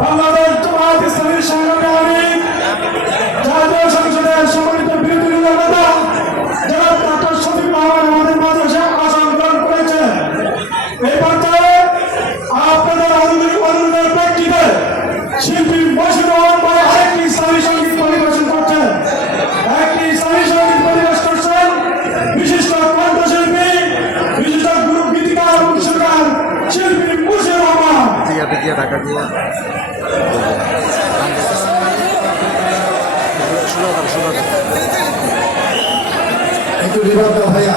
বাংলাদেশ জামায়াত ইসলামীর সংগ্রামী জাতীয় সংসদের সম্মানিত বিরোধী দলীয় নেতা জনাব ডক্টর শফিক মাহমুদ আমাদের মাঝে এসে আসন গ্রহণ করেছেন। এই পর্যায়ে আপনাদের অনুরোধের প্রেক্ষিতে শিল্পী মশিউর রহমান ভাই আরেকটি ইসলামী সঙ্গীত পরিবেশন করছেন। একটি ইসলামী সঙ্গীত পরিবেশ করছেন বিশিষ্ট কণ্ঠশিল্পী, বিশিষ্ট গ্রুপ গীতিকার এবং সুরকার শিল্পী মশিউর রহমান। একটু রিভাব দাও ভাইয়া।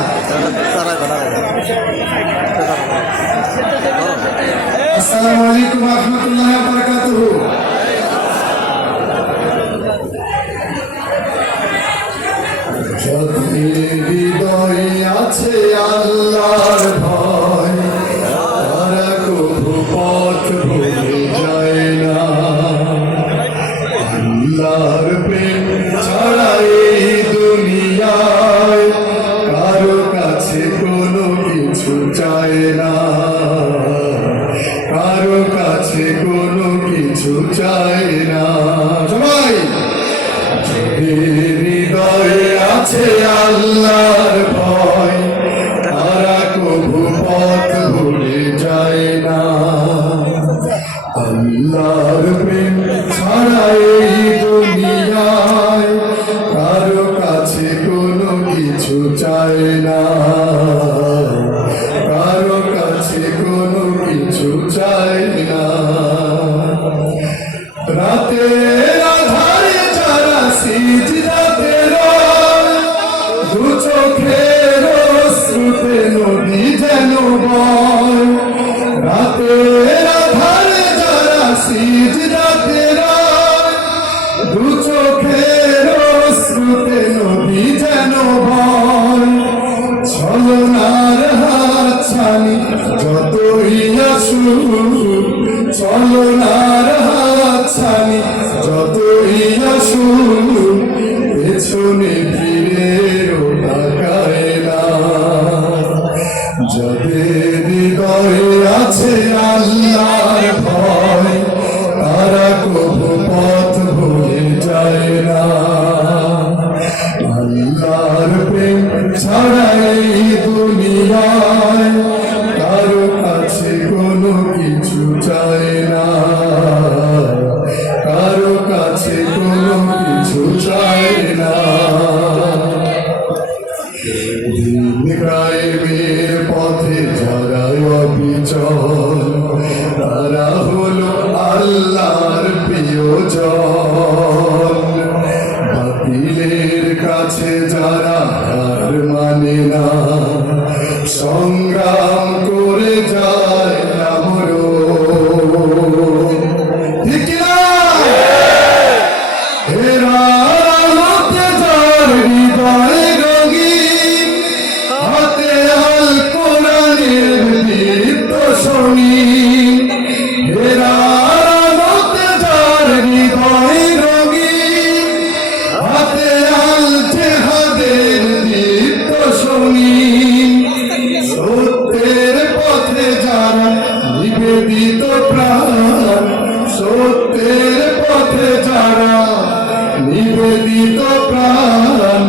আসসালামু আলাইকুম ওয়া রাহমাতুল্লাহি ওয়া বারাকাতুহু। যাদের হৃদয়ে আছে আল্লাহর ভয়, তারা কভু পথ ভুলে যায় না। আল্লাহর প্রেম ছাড়া এই দুনিয়ায় কারো কাছে কোনো কিছু চায় না, কারো কাছে কোনো কিছু চায় না। সবাই হৃদয়ে আছে আল্লাহর ভয়, তারা কভু পথ ভুলে যায় না। আল্লাহর প্রেম ছাড়া এই দুনিয়ায় কারো কাছে কোনো কিছু চায় না, কারো কাছে কোনো কিছু চায় না। রাতের আধারে যারা সিজদাতে রয়, দু চোখের অশ্রুতে নদী যেন বয়। রাতের আধারে যারা সিজদাতে রয়, দু চোখের অশ্রুতে নদী যেন বয়। ছলনার হাতছানি যতই আসুক, ছলনার হাতছানি যতই আসুক, পেছনে ফিরেও তাকায় না। যাদের হৃদয়ে আছে আল্লাহর ভয়, তারা কভু পথ ভুলে যায় না। আল্লাহর প্রেম ছাড়া এই দুনিয়ায় কারো কাছে কোনো কিছু চায় না, কারো কাছে কোনো কিছু চায় না। দিন কায়েমের পথে যারা অবিচল, তারা হলো আল্লাহর প্রিয়জন। বাতিলের কাছে যারা হার মানে না, সংগ্রাম করে যায় আমরণ। ঠিক না? এরা আলোতে যার হৃদয় রঙিন, হাতে আল কোরআনের দীপ্ত শনি। এরা আলোতে যার হৃদয় রঙিন, হাতে আল জেহাদের দীপ্ত শনি। সত্যের পথে যারা নিবেদিত প্রাণ, সত্যের পথে যারা নিবেদিত প্রাণ,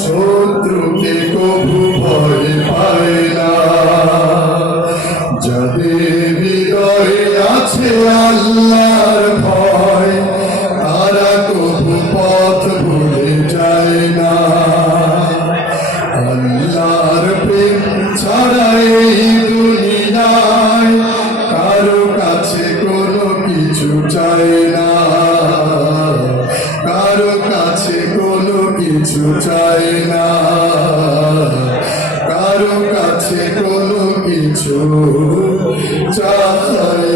শত্রুকে কভু ভয় পায় না। যাদের হৃদয়ে আছে আল্লাহর ভয়, তারা কভু পথ ভুলে যায় না। আল্লাহর প্রেম ছাড়া এই দুনিয়ায় কারো কাছে কোনো কিছু চায় না, কারো কাছে কোনো কিছু চায় না, কারো কাছে কোনো কিছু চায়